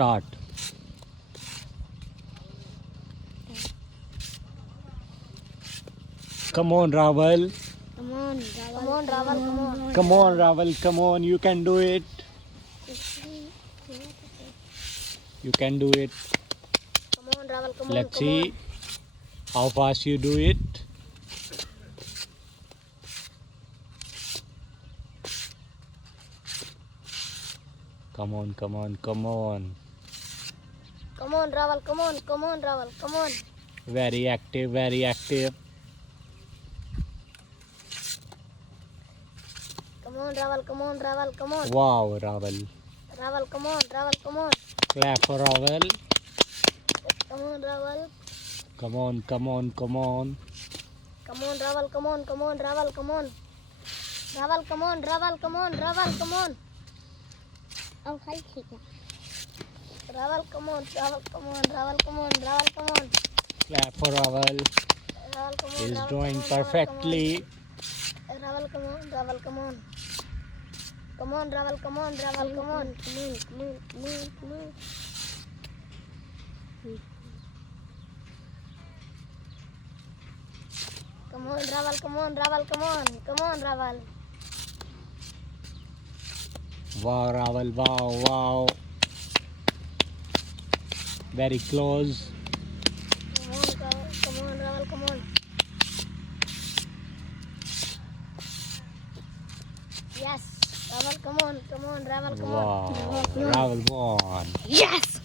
Start. Come on, Raval. Come on, Raval, come on. Come on, Raval. Come on. You can do it. You can do it. Come on, Raval, come on. Let's come on. see how fast you do it. Come on, come on, come on. Come on, Raval, come on, come on, Raval, come on. Very active, very active. Come on, Raval, come on, Raval, come on. Wow, Raval. Raval, come on, Raval, come on. Clap for Raval. Come on, Raval. Come on, come on, come on. Come on, Raval, come on, come on, Raval, come on. Raval, come on, Raval, come on, Raval, come on. Okay, Raval, come on, Raval, come on, Raval, come on, Raval, come on. Clap for Raval. Raval, come on. He's Raval, doing come on, perfectly. Raval, come on, Raval, come on. Come on, Raval, come on, Raval, come on. Come on, come on, come on, come on. Come on, Raval, come on, Raval, come on. Come on, Raval. Wow, Raval. Wow, wow. Very close. Come on, Raval, come on, Raval, come on. Yes, Raval, come on, Raval, come on. Wow. Raval won. Yes!